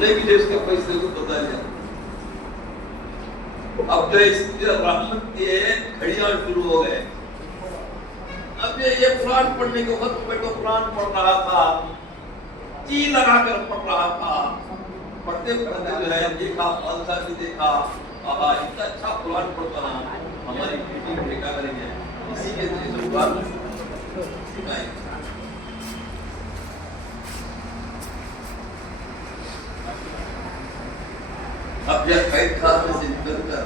نے بھی اس کے فیصلے کو بتا لیا. اب جو اس کی رحمت کے گھڑیاں شروع ہو گئے. اب یہ قرآن پڑھنے کے وقت بیٹو قرآن پڑھ رہا تھا, جی لگا کر پڑھ رہا تھا. پڑھتے پڑھتے جو ہے دیکھا, فلسفہ بھی دیکھا, آہا اتنا اچھا قرآن پڑھتا نا, ہماری بیٹی کو کیا کریں گے, اسی کے ذریعے سے قرآن سکھائیں گے. اب یہ قید خانے سے نکل کر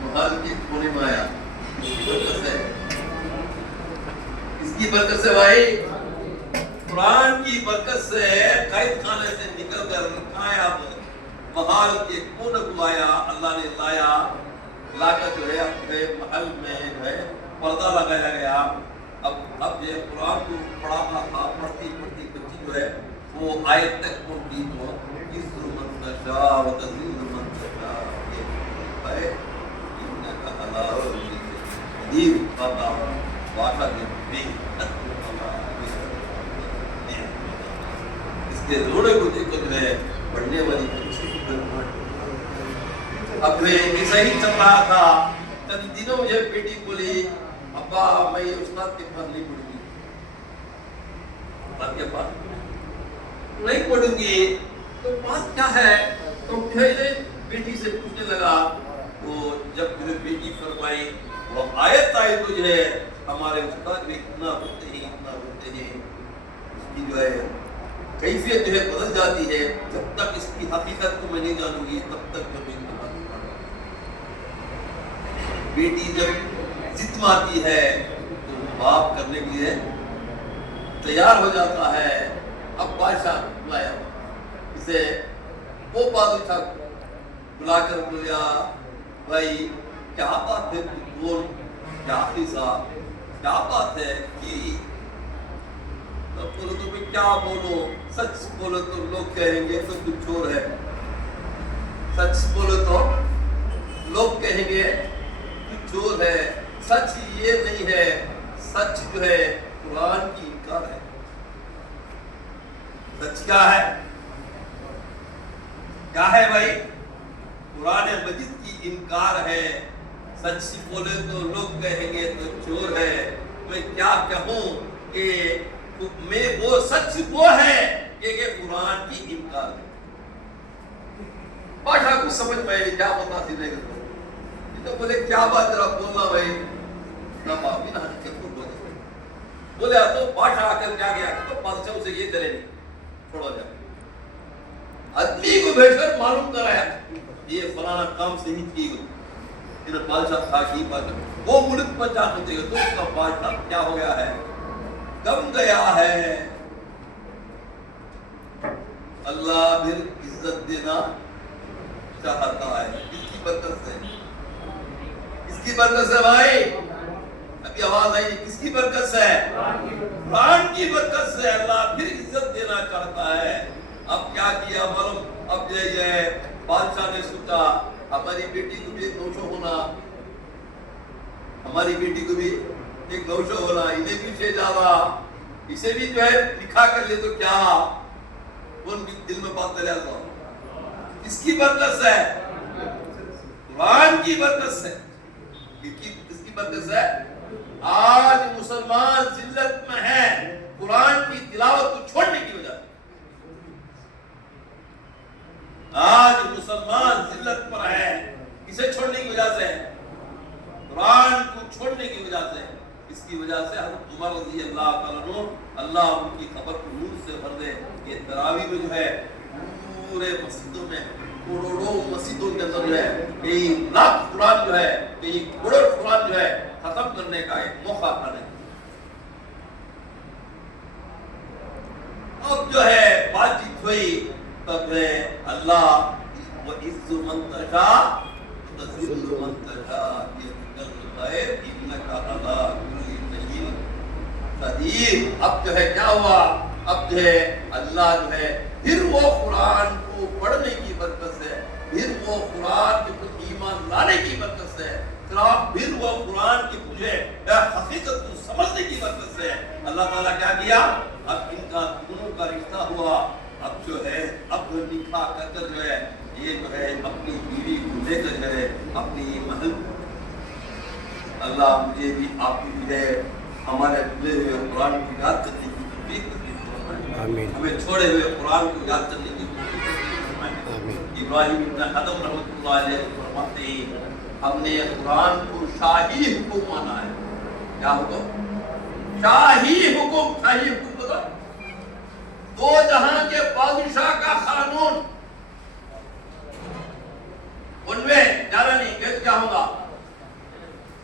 محال کے کونے میں آیا. اس کی برکت ہے, اس کی برکت سے بھائی, قرآن کی برکت سے قید خانے سے نکل کر نایاب محال کے کونے کو آیا. اللہ نے لایا, لا کر جو ہے اپنے محل میں جو ہے پردہ لگایا گیا. اب یہ قرآن کو پڑھانا تھا, پڑھتی پڑھتی بچی جو ہے وہ آیت تک پڑھتی تو اس من تشاء و تذل من تشاء, یہ ہے انک علی قدیر فتا واقع بھی. اس کے روڑے کو دیکھ کر جو ہے پڑھنے والی اب میں ایسا ہی چل رہا تھا. چند دنوں مجھے بیٹی بولی, ابا میں یہ استاد کے پاس نہیں پڑھوں گی, استاد کے پاس نہیں پڑھوں گی. تو بات کیا ہے, تو پھر بیٹی سے پوچھنے لگا. وہ جب میری بیٹی فرمائی وہ آیت آئی تو جو ہے ہمارے استاد بھی اتنا ہوتے ہیں, اتنا ہوتے ہیں. اس کی جو ہے کیفیت جو ہے بدل جاتی ہے. جب تک اس کی حقیقت کو میں نہیں جانوں گی تب تک میں ان کو بات کروں. بیٹی جب ضد مارتی ہے تو باپ کرنے کے لیے تیار ہو جاتا ہے. اب بادشاہ بلایا, اسے وہ بادشاہ بلا کر بولیا, بھائی کیا بات ہے, بول کیا صاحب کیا بات ہے کہ بولو تو بھی کیا بولو, سچ بولو تو لوگ کہیں گے تو تو چور ہے, سچ بولو تو لوگ کہیں گے تو چور ہے. سچ یہ نہیں ہے, سچ جو ہے قرآن کی انکار ہے. سچ کیا ہے, کیا ہے بھائی, قرآن مجید کی انکار ہے. سچ بولے تو لوگ کہیں گے تو چور ہے. میں کیا کہوں کہ میں وہ سچ وہ ہے کہ قرآن کی انکار ہے. بادشاہ کو سمجھ میں کیا بتا سینے گا تو بولے کیا بات ذرا بولنا بھائی, نہ معافی نہ حقیقت کو بولے. بولے تو بادشاہ آ کر کیا گیا تو بادشاہ اسے یہ چلے نہیں چھوڑا جائے. آدمی کو بھیج کر معلوم کرایا یہ فلانا کام صحیح کی گئی. انہیں بادشاہ تھا کی بات وہ ملک پر جا ہوتے گئے تو اس کا بادشاہ کیا ہو گیا ہے, کم گیا ہے. اللہ پھر عزت دینا چاہتا ہے. اس کی برکت سے, اس کی برکت سے بھائی, ابھی آواز آئی, کس کی برکت سے, قرآن کی برکت سے اللہ پھر عزت دینا چاہتا ہے. اب کیا کیا معلوم, اب یہ بادشاہ نے سوچا ہماری بیٹی کو بھی ایک نوشہ ہونا, ہماری بیٹی کو بھی ایک نوشہ ہونا, انہیں بھی شہزادہ, اسے بھی جو ہے لکھا کر لے تو کیا, ان کی دل میں بات چلے آتا. اس کی برکت سے, قرآن کی برکت سے, اس کی برکت سے آج مسلمان ذلت میں ہے قرآن کی تلاوت کو چھوڑنے کی وجہ سے. آج مسلمان ذلت پر ہے اسے چھوڑنے کی وجہ سے, قرآن کو چھوڑنے کی وجہ سے. اس کی وجہ سے حضرت عمر رضی اللہ تعالیٰ عنہ, اللہ ان کی خبر کو نور سے بھر دے, یہ تراویح میں جو ہے پورے مسجدوں میں کروڑوں مسجدوں کے اندر جو ہے یہ لاکھ قرآن جو ہے یہ کروڑ قرآن جو ہے ختم کرنے کا ایک موقع تھا. اب جو ہے بات چیت ہوئی تب ہے اللہ وَإِذُّ مَنْ تَشَاءُ وَتَذِلُّ مَنْ تَشَاءُ بِيَدِكَ الْخَيْرُ إِنَّكَ عَلَىٰ كُلِّ شَيْءٍ قدیر. اب جو ہے کیا ہوا, اب جو ہے اللہ جو ہے پھر وہ قرآن کو پڑھنے کی برکت سے, پھر وہ قرآن کے اوپر ایمان لانے کی برکت سے, پھر وہ قرآن کی مجھے حقیقت کو سمجھنے کی برکت سے اللہ تعالیٰ کیا کیا, اب ان کا دونوں کا رشتہ ہوا. اب جو ہے اب اٹھا کر جو ہے یہ جو ہے اپنی بیوی کو لے کر جو ہے اپنی محل اللہ مجھے بھی آپ کی بھی ہے ہمارے بھولے ہوئے قرآن کو یاد کرنے کی توفیق نصیب فرمائے، ہمیں چھوڑے ہوئے قرآن کو یاد کرنے کی توفیق فرمائے۔ ابراہیم ابن ادم رحمۃ اللہ علیہ فرماتے ہیں ہم نے قرآن کو شاہی حکم مانا ہے۔ کیا حکم؟ شاہی حکم۔ شاہی حکم بتا دو جہاں کے بادشاہ کا قانون، ان میں جانا نہیں کہ کیا ہوگا،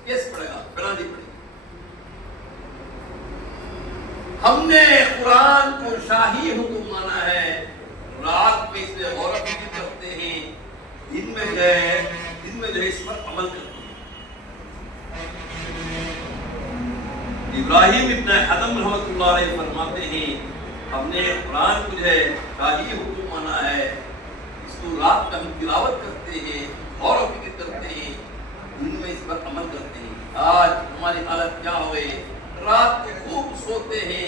کیس پڑے گا، پناہی پڑے گی۔ ہم نے قرآن کو شاہی حکم مانا ہے، رات میں اس میں غور و فکر کرتے ہیں، دن میں جو ہے اس پر عمل کرتے ہیں۔ ابراہیم ابن ادم رحمۃ اللہ علیہ فرماتے ہیں ہم نے قرآن کو جو ہے شاہی حکم مانا ہے، اس کو رات میں ہم تلاوت کرتے ہیں، غور و فکر کرتے ہیں، دن میں اس پر عمل کرتے ہیں۔ آج ہماری حالت کیا ہوئے، رات کو خوب سوتے ہیں،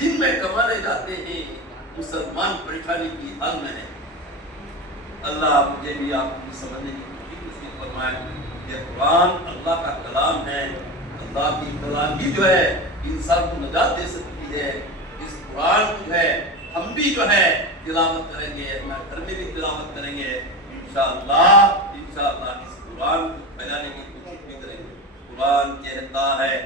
دن میں کمانے جاتے ہیں، مسلمان پریشانی کی حال میں ہے۔ اللہ مجھے بھی آپ کو سمجھنے کی توفیق نصیب فرمائے۔ یہ قرآن اللہ کا کلام ہے، اللہ کی کلام ہی جو ہے انسان کو نجات دے سکتی ہے۔ اس قرآن کو جو ہے ہم بھی جو ہے تلاوت کریں گے، اپنا گھر میں بھی تلاوت کریں گے انشاءاللہ اس قرآن کو پھیلانے کی کوشش بھی کریں گے۔ قرآن کہتا ہے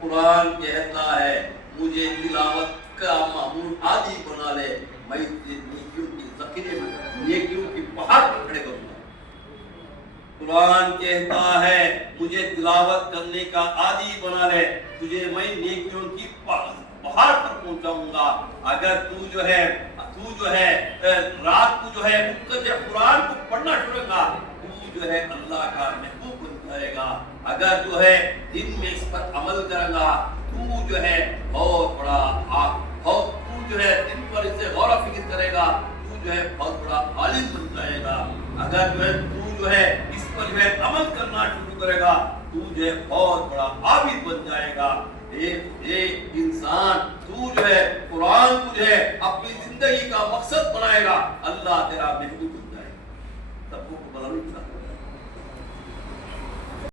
قرآن کہتا ہے مجھے تلاوت کا معمول عادی بنا لے، میں نیکیوں کی ذخیرے میں نیکیوں کی پہاڑ پر کھڑے کروں گا۔ قرآن کہتا ہے مجھے تلاوت کرنے کا عادی بنا لے، تجھے میں نیکیوں کی پہاڑ پر پہنچاؤں گا۔ اگر تو جو ہے رات کو جو ہے قرآن کو پڑھنا شروع گا، تو جو ہے اللہ کا محبوب بن جائے گا۔ اگر جو ہے دن میں اس پر عمل کرے گا، تو جو ہے بہت بڑا تو جو ہے دن پر اسے غور و فکر کرے گا، تو جو ہے بہت بڑا عالم بن جائے گا۔ اگر جو ہے اس پر جو ہے عمل کرنا شروع کرے گا، تو جو ہے بہت بڑا عابد بن جائے گا۔ ایک انسان تو جو ہے قرآن کو جو ہے اپنی زندگی کا مقصد بنائے گا، اللہ تیرا محبوب بن جائے گا۔ سب کو